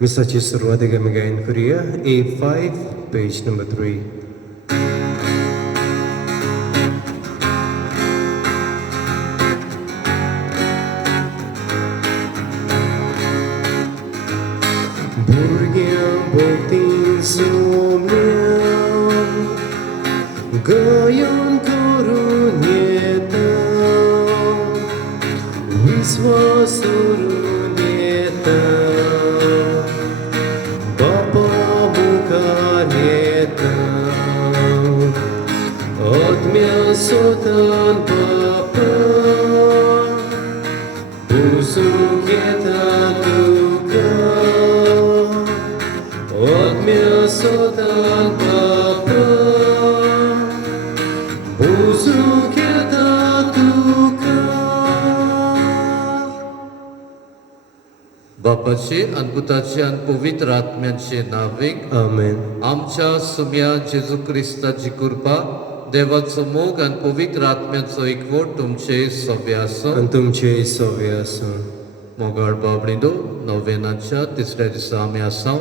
मिसाची सुरवातेक आमी गायन करुया A5 पेज नंबर 3. भुरग्यां भोवतीं सोमल्या गायन करून येता, विस्वास करून येता, बापा मुखार येता, आत्म्या सोदान बापा बुजूंक येता तुका, आत्म्या सोदान बापा बुजूंक येता तुका. बापाचे आणि पुताचे आणि पवित्र आत्म्याचे नावीक आमेन. आमच्या सुम्या जेजू क्रिस्ताची कृपा, देवाचो मोग आणि पवित्र आत्म्याचो एकवट तुमचे सव्य आसूं. आणि तुमचे सव्य आसूं. मोगाळ बाबडींदो नोवेनाच्या तिसऱ्या दिसा आमी आसां.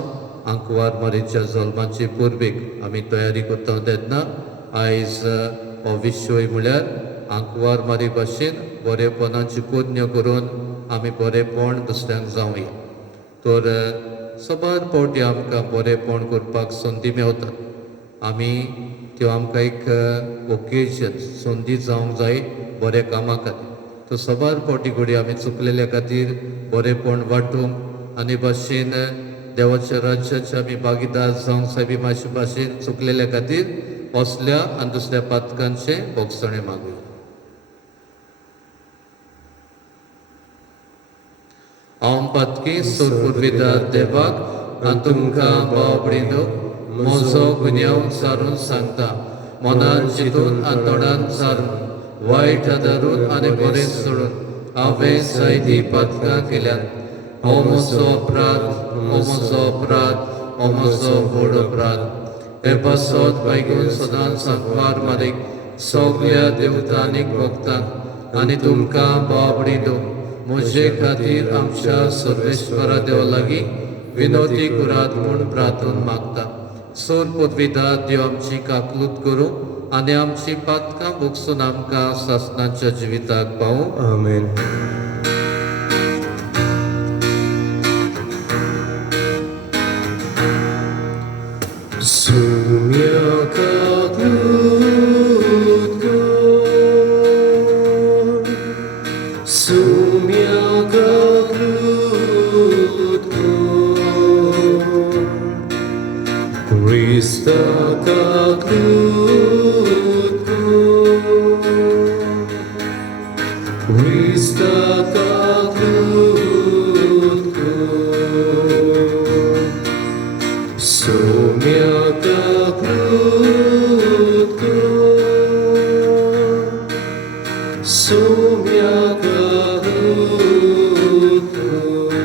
आंकवार मारीच्या जल्माचे पूर्वेक आमी तयारी करता तेन्ना आयज हो विशय म्हळ्यार आंकवार मारी भाशेन बरेपणाची कोज्ञ करून आमी बरेपण दुसऱ्यांक जावया. तर सबार फावटी आमकां बरेपण करपाक संदी मेवता. आमी त्यो आमकां एक ओकेजन संदी जावंक जाय बरे कामा खातीर. तो सबार फावटी घडी आमी चुकलेल्या खातीर बरेपण वांटूंक आनी भाशेन देवाच्या राज्याचे आमी भागीदार जावंक जाय बी मातशे भाशेन चुकलेल्या खातीर असल्या आनी दुसऱ्या पातकांचे भोगसणे मागूया. हांव पातकी सुरपुरविदार देवाक आनी तुमकां बाबडींदो म्हजो गुन्यांव सारून सांगता. मनान चिंतून आनी तोंडान सारून वायट आदारून आनी बरें सोडून हांवें जायतीं पातकां केल्यात. हो म्हजो अपराध, हो म्हजो अपराध, हो म्हजो व्हड अपराध. हे पासत पायगून सदांच आंकवार मारीक सगल्या देवतांनीक भोगतांक आनी तुमकां बाबडींदो म्हजे खातीर आमच्या सर्वेश्वरा देवा लागीं विनोती करात म्हूण प्रार्थून मागता. सोर पदवीदार देव आमची काकलूत करूं आनी आमची पातकां भोगसून आमकां सासणाच्या जिविताक पावूं. आमेन. सुम्या काकलूत कर, सुम्या काकलूत कर, Krista काकलूत कर, Krista काकलूत कर, सोम्या काकलूत कर, सोम्या काकलूत कर.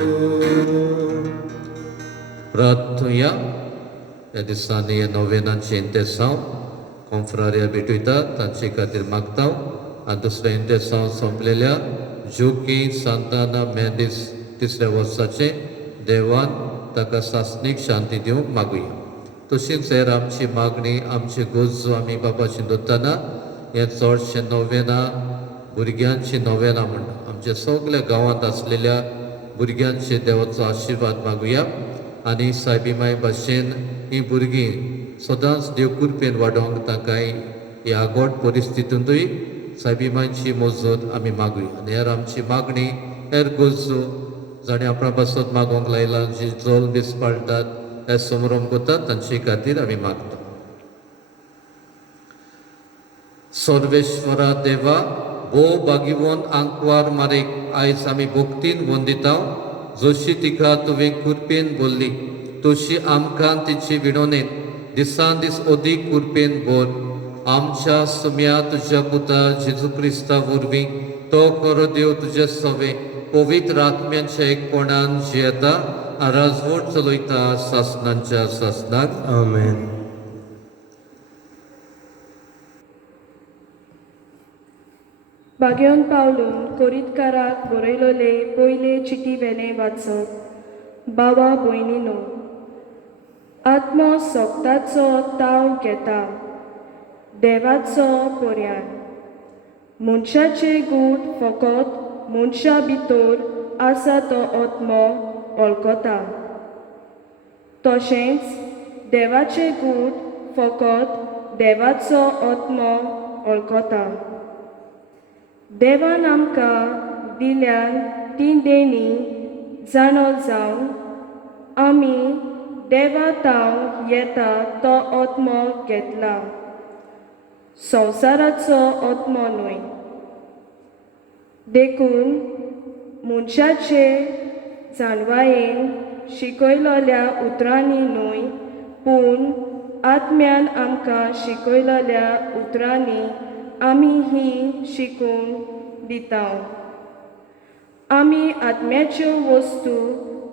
प्रार्थया ह्या दिसांनी ह्या नोवेनांचे इंतेसांव कॉन्फ्रारिया भेटयतात तांचे खातीर मागता. आनी दुसरें इंतेसांव सोंपलेल्या जोकी सांताना मेंदीस तिसऱ्या वर्साचे देवान ताका सासणीक शांती दिवंक मागुया. तशीच हेर आमची मागणी आमचे गरजो आमी बापाची दवरतना हें चडशें नोवेना भुरग्यांची नोवेना म्हण आमच्या सगल्या गांवांत आसलेल्या भुरग्यांचे देवाचो आशिर्वाद मागुया. आनी सायबीमाय भाशेन ही भुरगीं सदांच देव कृपेन वाडोंक ताकाय ह्या आगोट परिस्थितींतूय सायबीमायची मजत आमी मागुया. आनी हेर आमची मागणी हेर गरजो जाणें आपणा पासत मागोंक लायला जी जल्म दीस पाळटात हे समारंभ करतात तांचे खातीर आमी मागता. सर्वेश्वरा देवा भोव भागिवंत आंकवार मारेक आयज आमी भक्तीन वंदिता. जशी तिका तुवें कृपेन बोल्ली तशी आमकां तिची विणवणेन दिसान दीस अदीक कृपेन भर. आमच्या सुम्या तुज्या पुता जेजू क्रिस्ता वरवीं तो खरो देव तुजे सवे पवित्र आत्म्याच्या एकपणान जियेता आनी राजवट चलयता सासणांच्या सासणाक. आमेन. भाग्योन पावलून कोरीतकाराक बरयलोले पयले चिटी वेले वाचप. भावा भयणीनो, आत्मो सोगताचो ताव घेता देवाचो पर्याय. मनशाचे गूट फकत मनशा भितर आसा तो आत्मो वळखता. तशेंच देवाचे गूट फकत देवाचो आत्मो वळखता. देवान आमकां दिल्या ती देणी जाणो जावन आमी देवा ताव येता तो आत्मो घेतला, संवसाराचो आत्मो न्हय. देखून मनशाचे जाणवायेन शिकयलोल्या उतरांनी न्हय, पूण आत्म्यान आमकां शिकयलोल्या उतरांनी आमी ही शिकून दिता. आमी आत्म्याच्यो वस्तू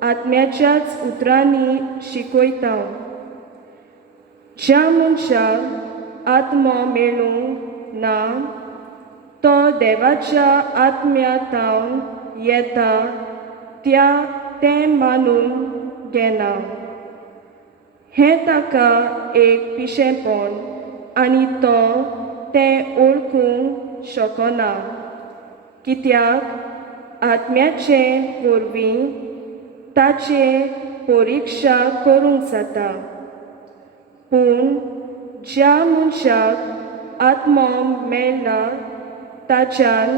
आत्म्याच्याच उतरांनी शिकयता. ज्या मनशाक आत्मो मेळूंक ना तो देवाच्या आत्म्यातावन येता तें मानून घेना. हें ताका एक पिशेंपण आनी तो तें ओळखूंक शकना, कित्याक आत्म्याचे वरवीं ताचे परिक्षा करूंक जाता. पूण ज्या मनशाक आत्मो मेळ्ळा ताच्यान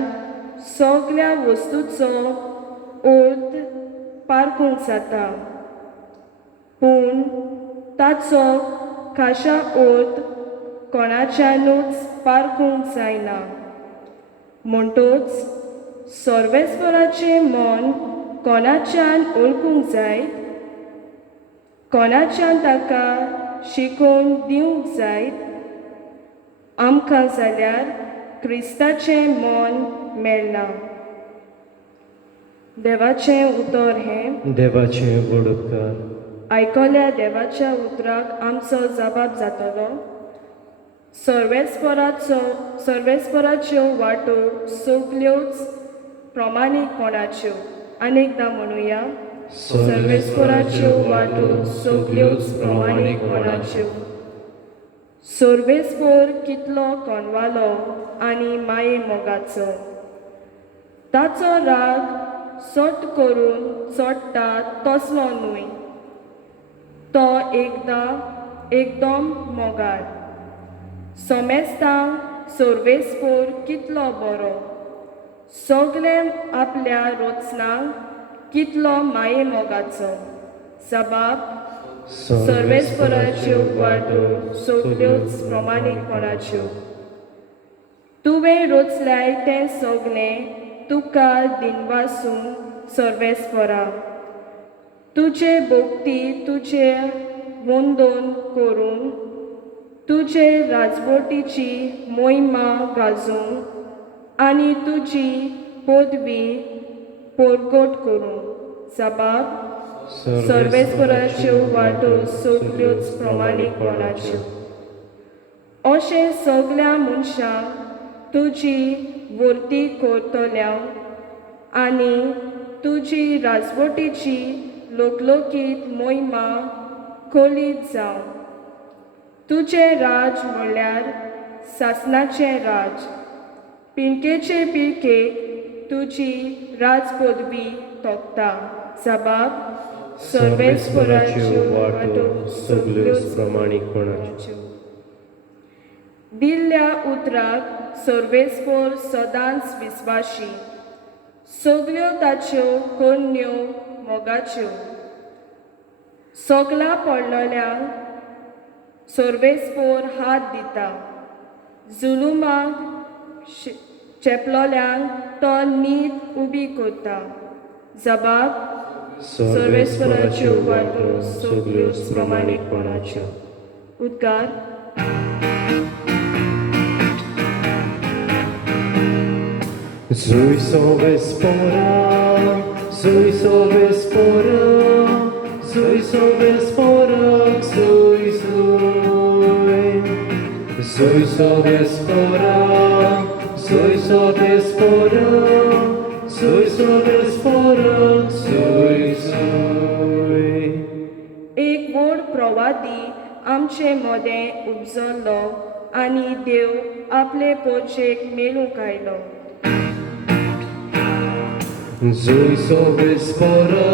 सगळ्या वस्तूचो अर्थ पारखूंक जाता, पूण ताचो खाशा अर्थ कोणाच्यानूच पारखूंक जायना. म्हणटूच सर्वेस्पराचें मन कोणाच्यान ओळखूंक जाय, कोणाच्यान ताका शिकोवन दिवंक जाय. आमकां जाल्यार क्रिस्ताचें मन मेळ्ळां. देवाचें उतर हें. देवाचें वडोदकार. आयकल्या देवाच्या उतराक आमचो जबाब जातलो. सर्वेस्पराच्यो वाटो सगल्योच प्रमाणीकपणाच्यो. अनेकदां म्हणुया, सर्वेस्पराच्यो वाटो सगल्योच प्रमाणीकपणाच्यो. सर्वेस्पर कितलो कोणवालो आनी माये मोगाचो. ताचो राग सट करून चोडटा तसलो न्हय. तो एकदम मोगाळ. सोमेस्तांक सर्वेस्पर कितलो बरो. सगळे आपल्या रोचनाक कितलो माये मोगाचो. जबाब सर्वेस्पराच्यो वाटो सगल्योच प्रमाणीकपणाच्यो. तुवें रोचल्याय तें सगळें तुका दिनवासून सर्वेस्परा. तुजे भोगती तुजे वंदन करून तुजे राजवटीची मोहिमा गाजून आनी तुजी पदवी परगट करून. जबाब सर्वेस्पराच्यो वाटो सगल्योच प्रमाणीकपणाच्यो. अशें सगळ्या मनशांक तुजी वर्ती करतल्या आनी तुजी राजवटीची लोकलोकीत मोहिमा खोलीत जावं. तुजें राज म्हणल्यार सासणाचें राज. पिळकेचे पिळकेक तुजी राजपदवी तोखता. जबाब सर्वेस्पराच्यो वाटो सगल्योच प्रमाणीकपणाच्यो. दिल्ल्या उतराक सर्वेस्पर सदांच विस्वाशी. सगल्यो ताच्यो कन्यो मोगाच्यो. सगळा पडलेल्यांक सर्वेस्पर हात दिता. जुलुमाक चेपलोल्यांक तो नीत उबी करता. जबाब सर्वेस्पराच्यो वाटो सगल्योच प्रमाणीकपणाच्यो. उद्गार. Zui sobespora, zui sobespora, zui sobespora, zui zui. Zui sobespora, zui sobespora, zui sobespora, zui zui. व्हड प्रवादी आमचे मोदें उपजल्लो आनी देव आपले पोरचेक मेळूंक आयलो. Zui sobre spora,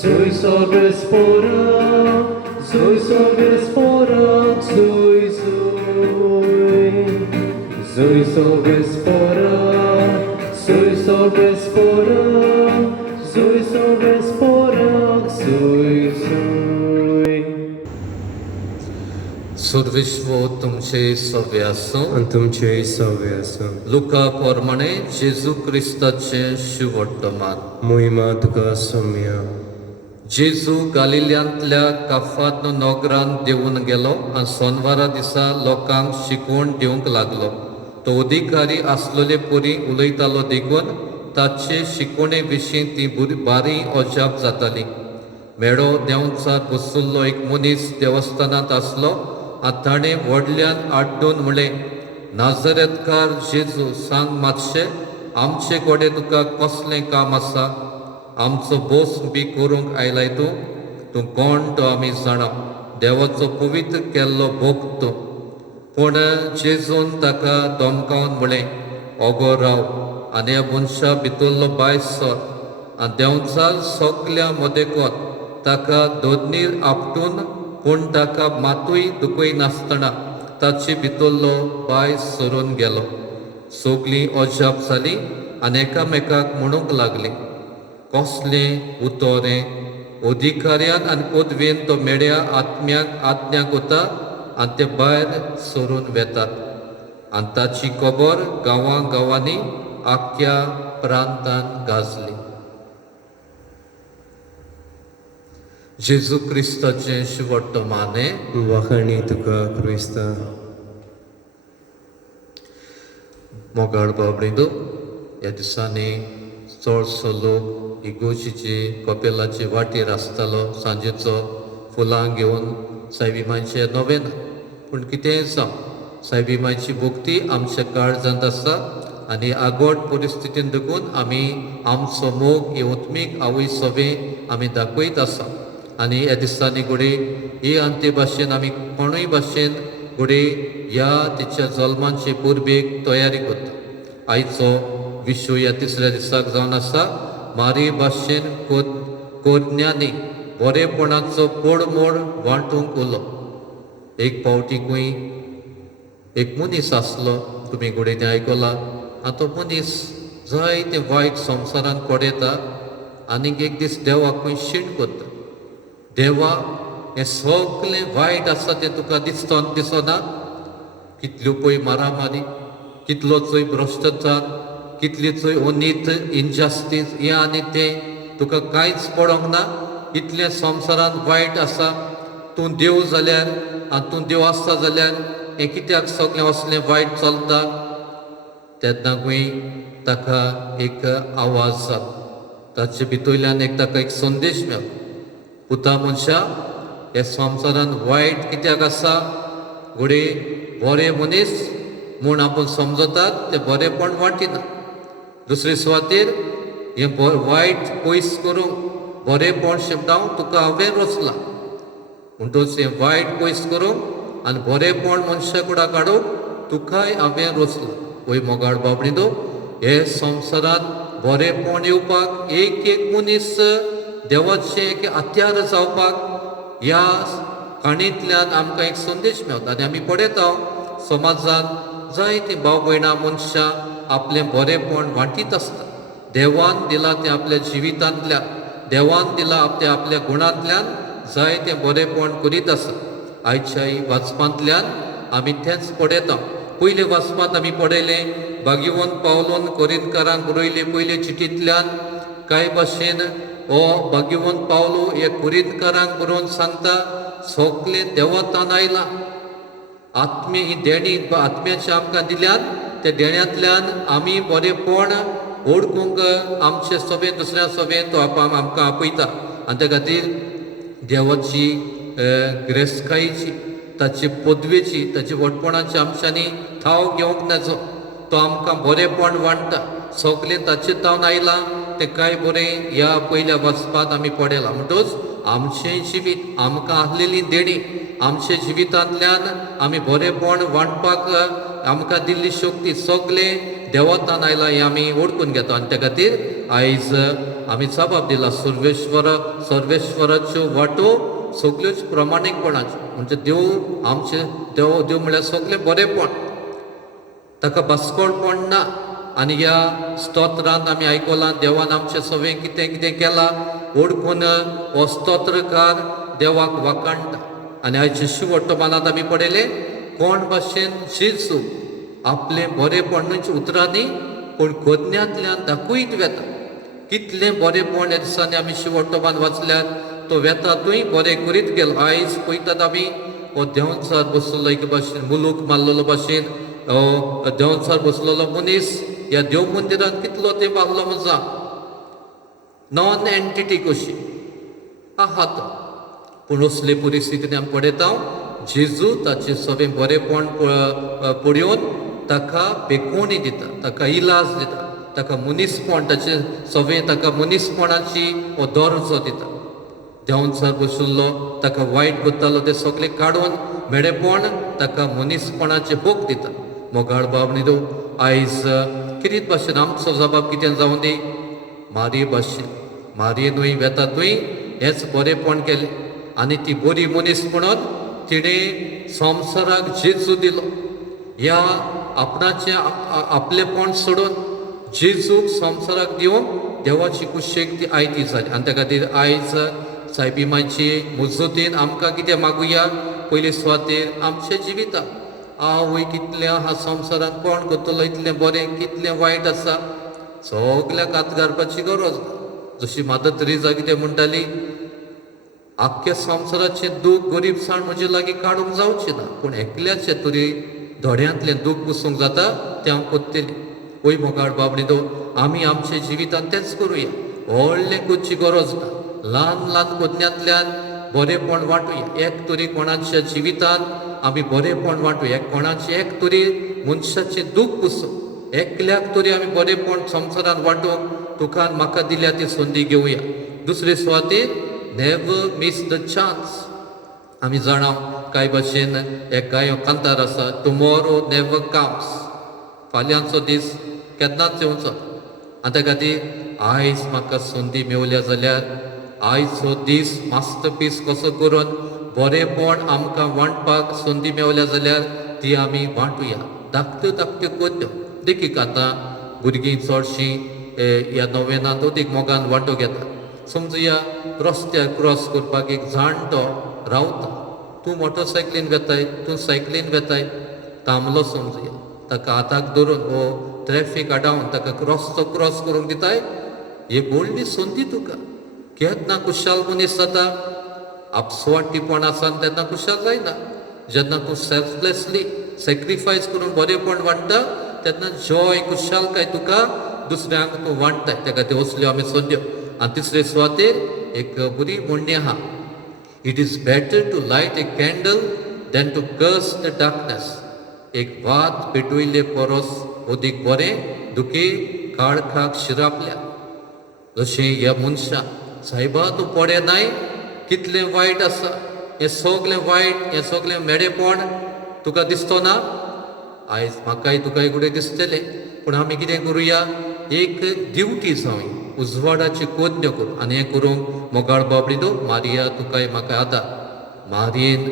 zui sobre spora, zui sobre spora, zui zui. Zui sobre spora, zui sobre spora, zui sobre spora, zui zui. सर्विश्व तुमचे सव्य आसूं. आणि तुमचे सव्य आसूं. लुका प्रमाणे जेजू क्रिस्ताचे शुभवर्तमान. मोहिमा तुका सौम्य. जेजू गालिल्यांतल्या काफात नगरांत देऊन गेलो आनी सोनवारा दिसा लोकांक शिकवण दिवंक लागलो. तो अधिकारी आसलेले परी उलयतालो देखून ताचे शिकवणे विशीं ती बारी अजाप जाताली. मेळो देंवचार बसुल्लो एक मनीस देवस्थानांत आसलो आनी ताणें व्हडल्यान आड्डून म्हणलें, नाजरेतकार जेजू, सांग मातशें, आमचे कडेन तुका कसलें काम आसा? आमचो बोस बी करूंक आयलाय तूं कोण तो आमी जाणा, देवाचो पवित्र केल्लो भोक्त तूं. पूण जेजून ताका धमकावन म्हळें, ओगो राव आनी ह्या मनशा भितरलो भायर सर. आनी देंवचार सगल्या मदेकोत ताका दोदनीर आपटून पूण ताका मातूय दुखय नासतना ताचे भितरलो भायर सरून गेलो. सगलीं अजाप जालीं आनी एकामेकाक म्हणूंक लागलीं, कसलें उतोरें. अधिकाऱ्यान आनी पदवेन तो मेड्या आत्म्याक आज्ञा कोता आनी ते भायर सरून वेतात. आनी ताची खबर गांवांनी आख्या प्रांतान गाजली. जेजू क्रिस्ताचे शुभवर्तमाने. वाखाणी तुका क्रिस्ता. मोगाळ बाबडींदो, ह्या दिसांनी चडसो लोक इगोशीची कपेलाची वाटेर आसतालो सांजेचो फुलां घेवन सायबीमांचे नोवेना. पूण कितेंय जावं, सायबीमांची भक्ती आमच्या काळजांत आसा आनी आगोड परिस्थितीन देखून आमी आमचो मोग ही उत्मीक आवय सवें आमी दाखयत आसा. आनी ह्या दिसांनी घोडे ही अंते भाशेन आमी कोणूय भाशेन घोडे ह्या तिच्या जल्माचे पुर्बेक तयारी करता. आयचो विशू ह्या तिसऱ्या दिसाक जावन आसा मारी भाशेन कोज्ञांनी बरेपणाचो पडमोड वांटूंक उलो. एक फावटीकूय एक मनीस आसलो, तुमी घोडे तें आयकलां. आनी तो मनीस जायते वायट संवसारांत पडयता आनीक एक दीस देवाकूय शीण करता. देवा, हें सगलें वायट आसा तें तुका दिसना? कितल्यो पळय मारामारी, कितलो चोय भ्रश्टाचार, कितली चोय अनीत इनजस्टीस, हें आनी तें तुका कांयच पडोंक ना? इतलें संवसारांत वायट आसा. तूं देव जाल्यार आनी तूं देव आसता जाल्यार हें कित्याक सगलें असलें वायट चलता? तेन्नाकूय ताका एक आवाज जालो. ताचे भितरल्यान ताका एक संदेश मेळ्ळो. पुता मनशा, हे संवसारांत वायट कित्याक आसा? घोडे बरे मनीस म्हूण आपूण समजतात ते बरेपण वाटिना. दुसरे सुवातेर हें वायट पयस करूंक बरेपण शिमटावन तुका हांवें रचलां. म्हणटच हें वायट पयस करूंक आनी बरेपण मनशा कुडा काडूंक तुकाय हांवें रचलां. पळय मोगाळ बाबडींदो, हे संवसारांत बरेपण येवपाक एक मनीस देवाचें एक हत्यार जावपाक ह्या काणयेंतल्यान आमकां एक संदेश मेळटा. आनी आमी पळयता समाजांत जायतीं भाव भयणां मनशां आपलें बरेपण वांटीत आसता. देवान दिलां तें आपल्या जिवितांतल्यान, देवान दिलां तें आपल्या गुणांतल्यान जायतें बरेपण करीत आसा. आयच्या वाचपांतल्यान आमी तेंच पळयता. पयले वाचपांत आमी पळयलें, भाग्यवंत पावलोन कोरिंथकारांक बरयले पयले चिठींतल्यान कांय भाशेन हो भाग्यवंत पावलो हे कोरिंथकारांक बरोवन सांगता, सगलें देवातान आयलां. आत्मे ही देणी आत्म्याची आमकां दिल्यान, त्या देण्यांतल्यान आमी बरेपण ओळखूंक आमचे सभेन दुसऱ्या सभेन तो आमकां आपयता. आनी त्या खातीर देवाची ग्रेस्कायेची, ताची पदवेची, ताची वटपणाची आमच्यांनी थाव घेवंक नाजो. तो आमकां बरेपण वांटता. सगलें ताचे तावन आयलां तें कांय बरें ह्या पयल्या वाचपांत आमी पळयलां. म्हणटच आमचें जिवीत आमकां आहलेली देणी आमच्या जिवितांतल्यान आमी बरेपण वांटपाक आमकां दिल्ली शक्ती सगळें देवतान आयला हें आमी ओळखून घेता आनी त्या खातीर आयज आमी जबाब दिला सर्वेश्वराच्यो वाटो सगल्योच प्रमाणीकपणाच्यो म्हणजे देव आमचे देव म्हळ्यार सगळें बरेपण ताका बसकोळपण ना आनी ह्या स्तोत्रांत आमी आयकलां देवान आमचे सगळें कितें कितें केलां ओळखून हो स्तोत्रकार देवाक वाखाणटा आनी आयचे शिवोट्टमानांत आमी पळयलें कोण भाशेन जेजू आपलें बरेपणाच्या उतरांनी पूण कोदन्यांतल्यान दाखयत वेता कितलें बरेपण ह्या दिसांनी आमी शिवोट्टमान वाचल्यार तो वेतातूय बरें करीत गेलो आयज पळयतात आमी हो देंवचार बसलेलो एक भाशेन मुलूक मारलेलो भाशेन देंवचार बसलेलो मनीस ह्या देव मंदिरांत कितलो तेंप आहलो म्हजा नॉन एंटिटी कशी आहा तो पूण असले परिस्थितींत आमी पळयता जेजू ताचें सगळें बरेपण पळयोवन ताका बेकोणी दिता ताका इलाज दिता ताका मनीसपण ताचें सगळें ताका मनीसपणाची हो दर्जो दिता देंवचार बशिल्लो ताका वायट करतालो तें सगळें काडून मेळेपण ताका मनीसपणाचें हूक दिता मोगाळ बाबणीदो आयज कितें भाशेन आमचो जबाब कितें जावं दी मारये भाशेन मारयेनूय वेतातूय हेंच बरेपण केलें आनी ती बरी मनीस म्हणून तिणें संवसाराक जेजू दिलो ह्या आपणाचें आपलेपण सोडून जेजूक संवसाराक दिवंक देवाची कुशेक ती आयती जाली आनी त्या खातीर आयज सायबीमाची मुजतीन आमकां कितें मागुया पयले सुवातेर आमच्या जिवितांत आवय कितलें आहा संवसारांत कोण करतलो इतलें बरें कितलें वायट आसा सगल्याक हात घालपाची गरज ना जशी मादर तेरेसा कितें म्हणटाली आख्ख्या संवसाराचें दूख गरीबसाण म्हजे लागीं काडूंक जावचें ना पूण एकल्याचें तरी धोड्यांतलें दूख पुसूंक जाता तें हांव कोत्तेली वय मोगाळ बाबणीदो आमी आमच्या जिवितांत तेंच करुया व्हडलें करची गरज ना ल्हान ल्हान कोदन्यांतल्यान बरेपण वांटुया एक तरी कोणाच्या जिवितांत आमी बरेपण वांटुया कोणाचें एक तरी मनशाचें दूख पुसूं एकल्याक तरी आमी बरेपण संवसारांत वांटूंक तुकान म्हाका दिल्या ती संदी घेवया दुसरे सुवातेर नेवर मिस द चान्स आमी जाणां कांय भाशेन एक गायो कांतार आसा टुमोरो नेवर कम्स फाल्यांचो दीस केन्नाच येवचो आनी त्या खातीर आयज म्हाका संदी मेवल्या जाल्यार आयचो दीस मास्टरपीस कसो करून बरेपण आमकां वांटपाक संदी मेवल्या जाल्यार ती आमी वांटुया धाकट्यो धाकट्यो कोद्यो देखीक आतां भुरगीं चडशीं ह्या नोवेनांत अदीक मोगान वांटो घेता समजुया रस्त्यार क्रॉस करपाक एक जाणटो रावता तूं मोटरसायकलीन वेताय तूं सायकलीन वेताय थांबलो समजुया ताका हाताक धरून हो ट्रॅफीक आडावन ताका रस्तो क्रॉस करूंक दिताय ही व्हडली संदी तुका केन्ना खुशाल मनीस जाता आपसवाटीपण आसा तेन्ना खुशाल जायना जेन्ना तूं सेल्फलेसली सॅक्रिफायस करून बरेपण वांटता तेन्ना जॉय खुशालकाय तुका दुसऱ्यांक तूं वांटताय त्या खातीर असल्यो आमी संद्यो आनी तिसरे सुवातेर एक बरी म्हणणी आहा it is better to light a candle than to curse the darkness एक वात पेटयले परस अदीक बरें दुखे काळखाक शिरापल्या जशें ह्या मनशा सायबा तूं पडे नाय कितलें वायट आसा हें सगलें वायट हें सगलें मेडेपण तुका दिसतो ना आयज म्हाकाय तुकाय फुडें दिसतलें पूण आमी कितें करुया एक ड्युटी जावं उजवाडाची कोद्यो करूं आनी हें करूंक मोगाळ बाबडीदो मारिया तुकाय म्हाका आदार मारयेन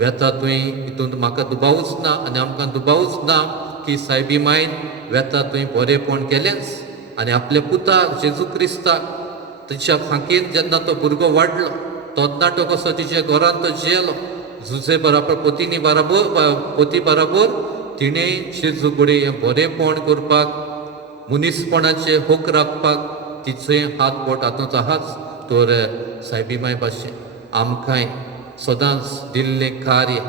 वेता तुवें हितून म्हाका दुबावूच ना आनी आमकां दुबावूच ना की सायबी मायन वेता तुवें बरेपण केलेंच आनी आपल्या पुताक जेजू क्रिस्ताक तिच्या फांकेन जेन्ना तो भुरगो वाडलो तोदनाटो कसो तिच्या घरांत तो जियेलो झुजे बराबर पोती बराबर तिणें जेजू कडेन हें बरेपण करपाक मनीसपणाचें हूक राखपाक तिचें हात बोट हातूंत आहाच तर सायबीमाय भाशेन आमकांय सदांच दिल्लें कार्य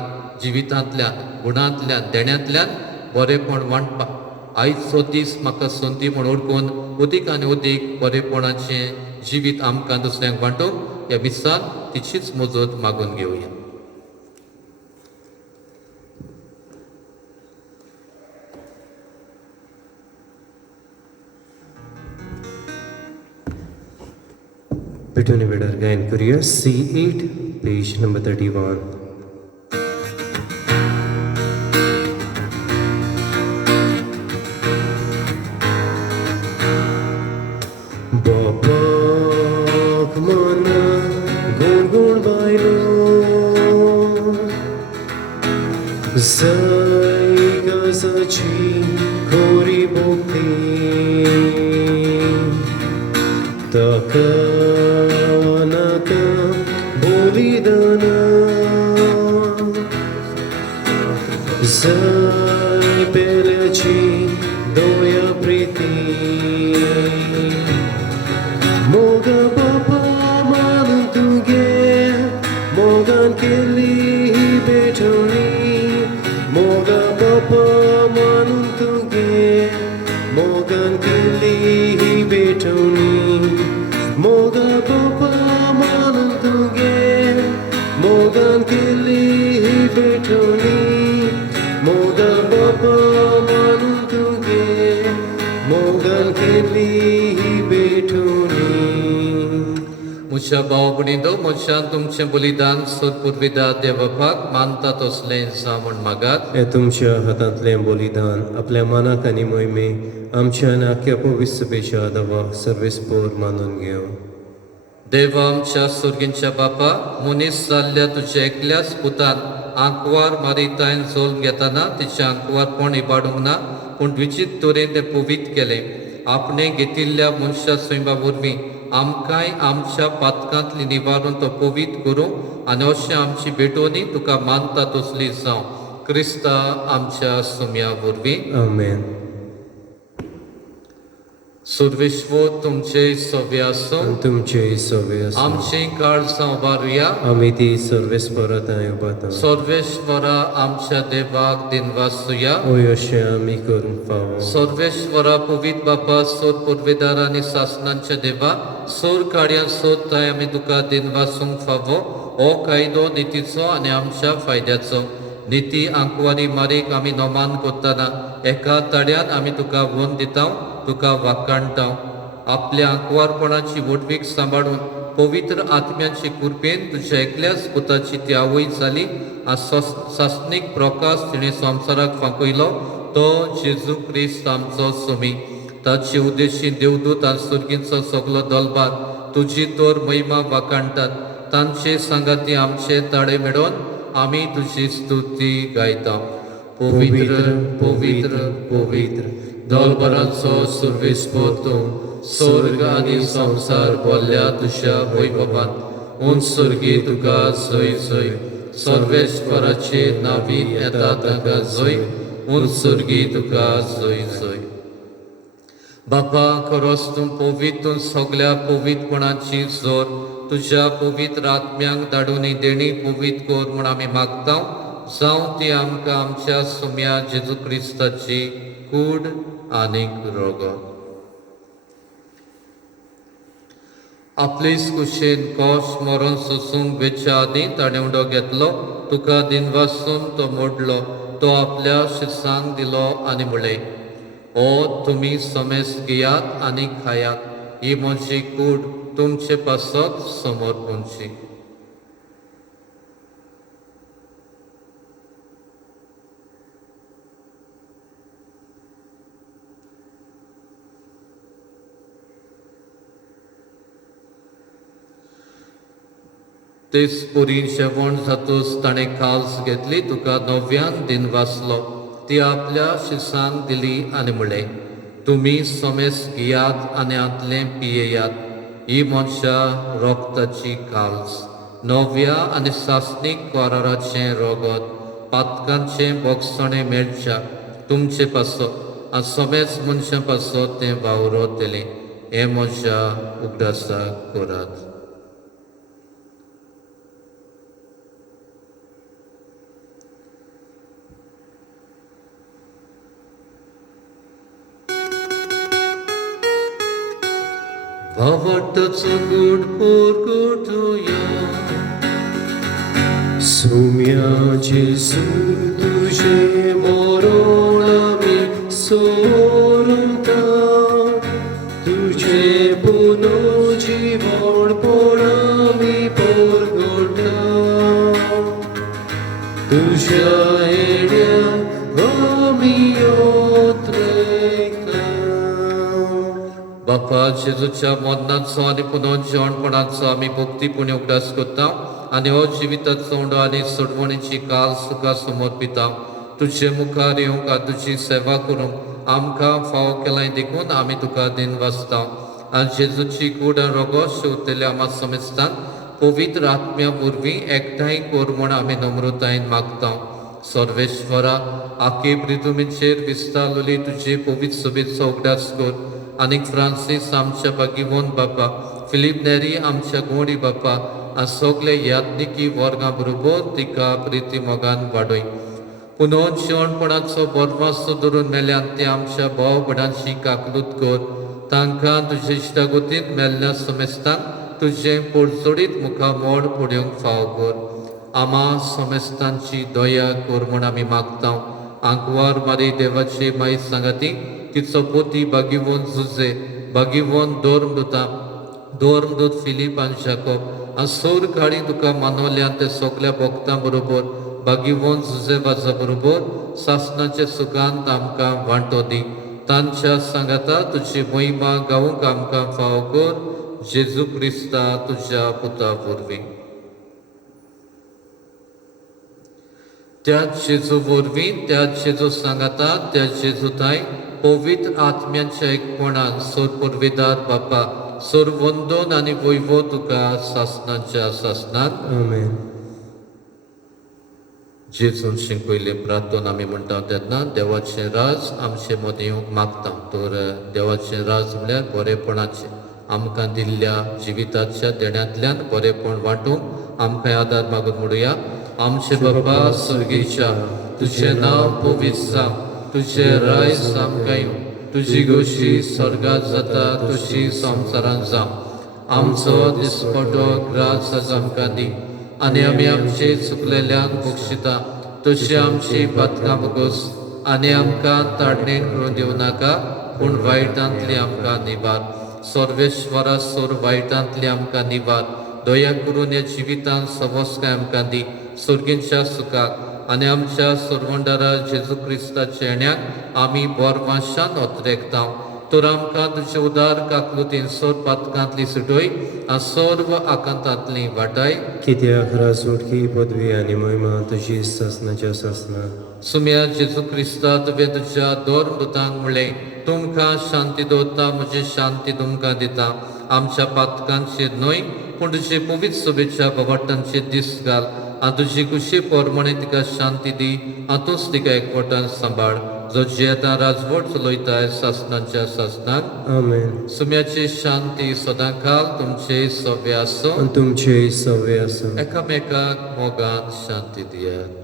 जिवितांतल्यान गुणांतल्यान देण्यांतल्यान बरेपण वांटपाक आयचो दीस म्हाका संदी म्हूण ओळखून अदीक आनी अदीक बरेपणाचें जिवीत आमकां दुसऱ्यांक वांटूंक ह्या दिसान तिचीच मजत मागून घेवया बिटून वेळार गायन करूया C8 पेज नंबर 31. बापाक मना गुण गुण बायलो जाय गजाची खोरी भोगती ताका नाका बलिदाना जाय पेल्याची दोया प्रिती मोगा बापा मानून तुगे मोगान केली ही बेठवणी मोगा बापा मानून तुगे मोगान केली ही बेठवणी मोगा बापा मानून तुगे मोगान केली ही बेठवणी मोगा बापा मानून तुगे मोगान केली ही बेठवणी. म्हज्या भाव भयणींनो, म्हज्यान तुमचें बलिदान सदपुर्विदा देवापाक मानता तसलें जा म्हूण मागात. हे तुमच्या हातांतलें बलिदान आपल्या मनाक आनी मोहिमे आमच्या आनी आख्या पवित्र सभेच्या आदाराक सर्वेस्पोर मानून घेव. देवा आमच्या सुर्गींच्या बापा, मनीस जाल्ल्या तुज्या एकल्याच पुतान आंकवार मारितायन जोल्म घेतना तिचें आंकवारपण इबाडूंक ना, पूण विचित्र तरेन तें पवित्र केलें. आपणें घेतिल्ल्या मनशा सैमा वरवीं आमकांय आमच्या पातकांतली निवारून तो पवित्र करूं आनी अशें आमची बेटोनी तुका मानता तसली जावं. क्रिस्ता आमच्या सुम्या वरवीं. आमेन. सर्वेश्व तुमचे सवे आसूं, तुमचे सवे आमची काळजां उबारुया. आमी ती सर्वेस्पराताय उबाता सर्वेश्वरा आमच्या देवाक दिनवासुया. ओय अशें आमी करूंक फावो. सर्वेश्वरा पवित्र बापा, सोर पुर्वेदार आनी शासनांच्या देवा, सोर काड्या सोद थंय आमी तुका दिनवासूंक फावो. हो कायदो नितीचो आनी आमच्या फायद्याचो. निती आंकवारी मारीक आमी नोमान कोत्ताना एका तड्यान आमी तुका वोन दिता, तुका वाकाणटा. आपल्या आंकवारपणाची वटवीक सांबाळून पवित्र आत्म्याची कुरपेन तुज्या एकल्याच पुताची ती आवय जाली. शासनीक प्रकाश तिणें संवसाराक फांकयलो तो जेजू क्रिस्त आमचो सुमी. ताची उद्देशी देवदूत आनी सुर्गींचो सगलो दलबार तुजी तोर महिमा वाकाणटात. तांचे सांगाती आमचे ताळे मेळोवन आमी तुजी स्तुती गायता. पवित्र पवित्र पवित्र दलबरांचो सर्वेस्पो तूं, स्वर्ग आनी संवसार भरल्या तुज्या वैभवान. उंच सुर्गी तुका जय जय. सर्वेश्वराचे नावी येता ताका जय. उंच सुर्गी तुका जय जय. बापा, खरोच तूं पवित्र सगल्या पवित्रपणाची जोर तुज्या पवित्र आत्म्यांक धाडून देणी पवित्र कोर म्हूण आमी मागता. जावं ती आमकां आमच्या सुम्या जेजू क्रिस्ताची कूड आनीक रोगो. आपलीच कुशेन कोश मरण सोसूंक वेच्या आदीं ताणें उडो घेतलो. तुका दिनवासून तो मोडलो. तो आपल्या शिरसांक दिलो आनी म्हळें, ओ तुमी समेस घेयात आनी खायात. ही म्हजी कूड तुमचे पासत समोर पोंची. तेच पुरी जेवण जातूच ताणें काल्स घेतली. तुका नव्यान दिन वाचलो. ती आपल्या शिरसांक दिली आनी म्हळें, तुमी समेस घेयात आनी आतलें पियेयात. ही मनशा रोगताची काल्स. नव्या आनी शासनीक कराराचें रोगत पातकांचें बोगसणें मेळच्या तुमचे पासत आनी समेच मनशां पासत तें वावरतलें. हें म्हज्या उगडासाक करात. भावार्थाचो गूढ पुरगुटूया. सुम्या जेजू तुझे मरण आमी सोरूंका. तुझे पुनर्जीवन पड तुझ्या येड्या आम्ही बापा जेजूच्या मरणाचो आनी पुनर्जीवणपणाचो आमी भक्तीपणे उगडास करता आनी हो जिविताचो उंडो आनी सोडवणीची काल सुखा समर्पिता तुजे मुखार येवंक आनी तुजी सेवा करूंक आमकां फाव केलाय देखून आमी तुका दिन वाचता आनी जेजूची कूड आनी रोगो शेवतेले आमा समेस्तान पवित्र आत्म्या वरवीं एकठांय कोर म्हूण आमी नम्रतायेन मागता सर्वेश्वरा आखे प्रितुमीचेर विस्तारलेली तुजे पवित्र सभेचो उगडास कर आनीक फ्रांसीस आमच्या बागिवोन बापा फिलीप नेरी आमच्या गोंडी बापा आनी सगळे यात्निकी वर्गां बरोबर तिका प्रिती मोगान वाडय पुनर्जीवणपणाचो बरवासो धरून मेल्यान ते आमच्या भाव भडांची काकलूत कर तांकां तुजे इश्टागोतीन मेलल्या समेस्तान तुजें पोरजोडीत मुखामोड फुडेवंक फाव कर आमा समेस्तांची दया कर म्हूण आमी मागता आंकवार मारी देवाचे माई सांगाती तिचो पोती बागिवोन जुजे बागिवोन दोर्मदूत फिलीप आनी जाकोब आनी सोर काळी तुका मानवल्यान ते सगल्या भक्तां बरोबर बागिवोन जुजे वाजा बरोबर सासणाचे सुखांत आमकां वांटो दी तांच्या सांगाता तुजी महिमा गावूंक आमकां फाव कर जेजू क्रिस्ता तुज्या पुता वरवीं त्याच जेजू वरवीं त्याच जेजू सांगाता त्या जेजूताय पवित्र आत्म्याच्या एकपणान सोर परवेदार बापा सोर वंदन आनी वैभव तुका सासणाच्या सासणात आमेन. जेजून शिंकयले प्रार्थना आमी म्हणटा तेन्ना देवाचें राज आमचे मदें येवंक मागता तर देवाचें राज म्हळ्यार बरेपणाचें आमकां दिल्ल्या जिविताच्या देण्यांतल्यान बरेपण वांटूंक आमकां आदार मागून म्हणुया आमचे बापा स्वर्गीच्या तुजें नांव पवित्र जावं तुजें रायज आमकां येवं तुजी गोशी स्वर्गांत जाता तशी संवसारांत जावं आमचो दिसपटो ग्रास आज आमकां दी आनी आमी आमचे चुकलेल्यांक बक्षिता तशी आमची पातकां बगोस आनी आमकां ताडणेन करून दिवं नाका पूण वायटांतली आमकां निबार सर्वेश्वरा सोर वायटांतली आमकां निबार दया करून ह्या जिवितांत सवस्काय आमकां दी सुर्गींच्या सुखाक आनी आमच्या सोरवंडारा जेजू क्रिस्ताच्या येण्याक आमी बोरवाशान ओतरेकता तर आमकां तुजे उदार काकलुतीन सोर पातकांतली सुटोय आनी सर्व आकांतांतली वाटाय कित्याक राजवटकी पदवी आनी महिमा तुजी सासणाच्या सासना सुम्या जेजू क्रिस्ता तुवें तुज्या दोर्मदूतांक म्हणलें तुमकां शांती दवरता म्हजी शांती तुमकां दिता आमच्या पातकांचेर न्हय पूण तुजे पवित्र सभेच्या भवाटांचेर दीस घाल आनी तुजी खुशी पोरमणे तिका शांती दी आनी तूंच तिका एकवटान सांबाळ जो जेता राजवट चलयताय सासणांच्या सासणाक आमेन. सुम्याची शांती सदांकाल तुमचे सव्य आसूं आनी तुमचे सव्य आसूं एकामेकाक मोगान शांती दियात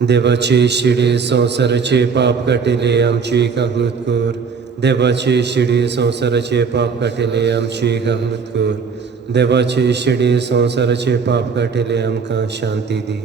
देवाचे शिडे संवसाराचे पाप काटिले आमची काकलूत कर देवाचे शिडे संवसाराचे पाप काटिले आमची काकलूत कर देवाचे शिडे संवसाराचे पाप काटिले आमकां शांती दी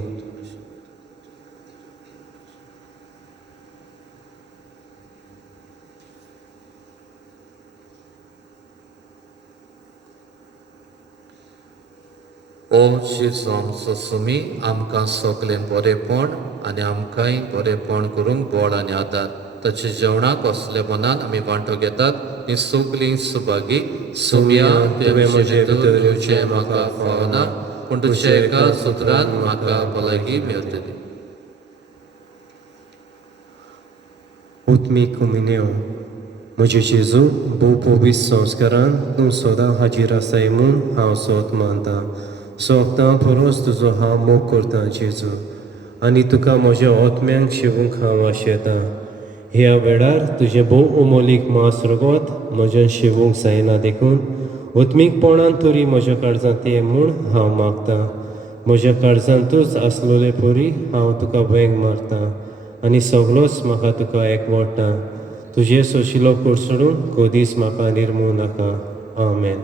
ओ जेजू आमचो सुमी आमकां सगलें बरेपण आनी आमकांय बरेपण करूंक बळ आनी आदार ताचे जेवणाक असले मनान आमी वांटो घेतात ही सगलीं सुभागी सुम्या तुवें म्हजे भितर येवचें म्हाका फावना पूण तुज्या एका सुत्रान म्हाका भलायकी मेळटली उत्मी कुमिन्यो म्हजे जेजू भोव पवित्र संस्कारान तूं सदां हाजीर आसाय म्हूण हांव सोत मानतां सोगतां परस तुजो हांव मोग करतां जेजू आनी तुका म्हज्या ओतम्यांक शिवूंक हांव आशेतां ह्या वेळार तुजें भोव उमोलीक मांस रगत म्हज्यान शिवूंक जायना देखून ओतमीकपणान तरी म्हज्या काळजांत ये म्हूण हांव मागतां म्हज्या काळजांतूच आसलोले परी हांव तुका वेंग मारतां आनी सगळोच म्हाका तुका एकवडटा तुजे सोशिलो कोसळून कोदीस म्हाका निर्मूळ नाका आमेन.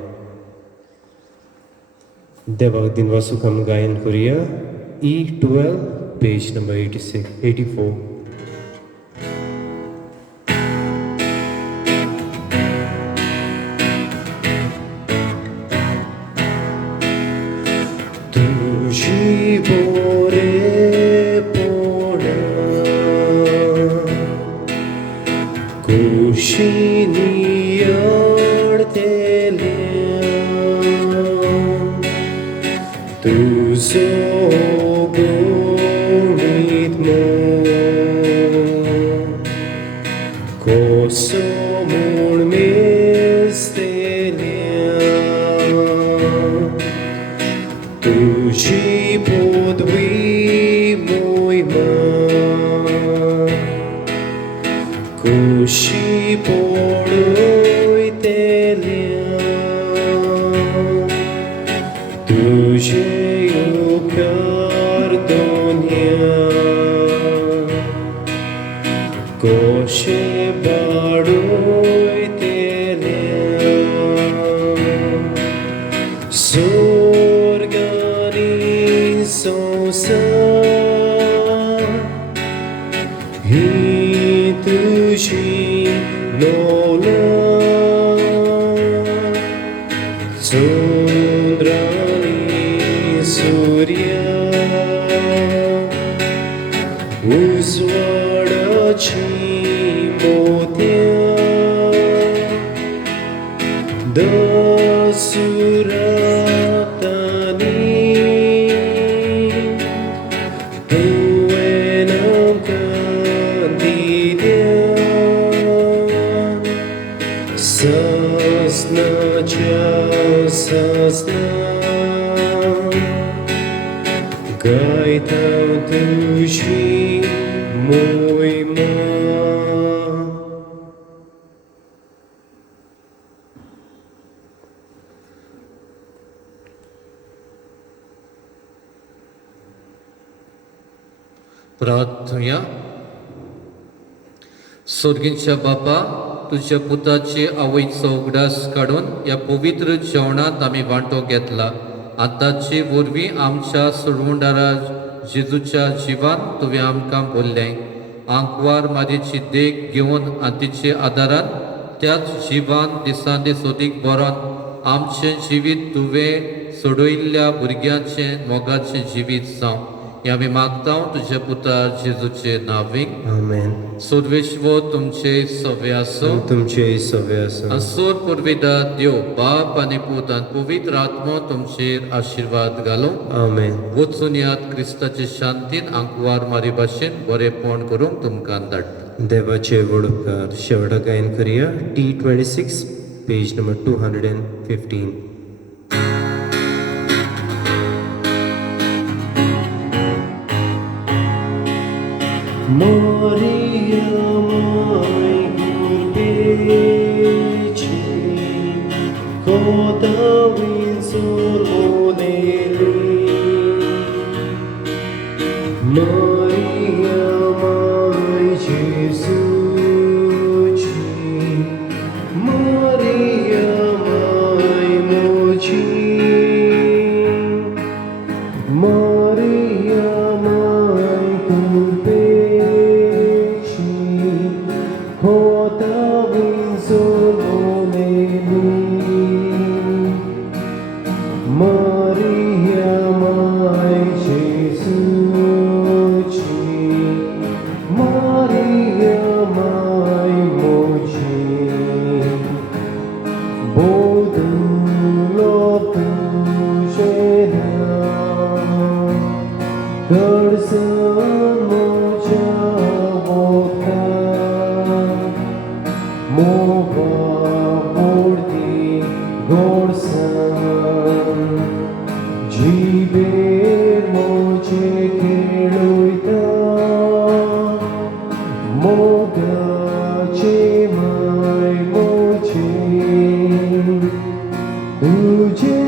देवाक दिनवासूक आमी गायन करुया E12 पेज नंबर 84. तुझो गुणीत कसो म्हूण मेजतेल्या तुझी पदवी मोहिमा कशी पळयतेल्या तुझे उपकार दोन्या कशे बाळयतेल्या स्वर्गानी संसार ही तुझी नोला चंद्रानी सूर्या उजवाडाची मोत्या दसुरातानी तुवें आमकां दिल्या सासणाच्या सासणा गायता तुझी मोहिमा प्रार्थना स्वर्गींच्या बापा तुझ्या पुताची आवयचो उगडास काडून ह्या पवित्र जेवणात आमी वांटो घेतला आतांची वरवीं आमच्या सोडवणारा जेजूच्या जिवान तुवें आमकां बोल्लें आंकवार मादीची देख घेवन आनी तिचे आदारान त्याच जिवान दिसान दीस अदीक बरोन आमचें जिवीत तुवें सोडयल्ल्या भुरग्यांचें मोगाचें जिवीत जावं हें आमी मागतां तुज्या पुतार जेजूचे नांवीं आमेन सर्वेश्वर तुमचे सवे आसूं तुमचे सवे आसूं आनी सोर पुर्विदा देव बाप आनी पूत आनी पवित्र आत्मो तुमचेर आशिर्वाद घालूं आमेन वचून यात क्रिस्ताचे शांतीन आंकवार मारी भाशेन बरेपण करूंक तुमकां धाडटा देवाचे वडपकार शेवटा गायन करुया T26 page number 215 Maria mai curveci cota vinsor voleli Maria mai Jesuci Maria mai moci Maria mai curveci cota vinsor voleli Maria mai Jesuci Maria mai moci Bodulo tușena Cărsan mocea vodka Mova porti gorsan Jibe moce keluita Mogace mai moce Uje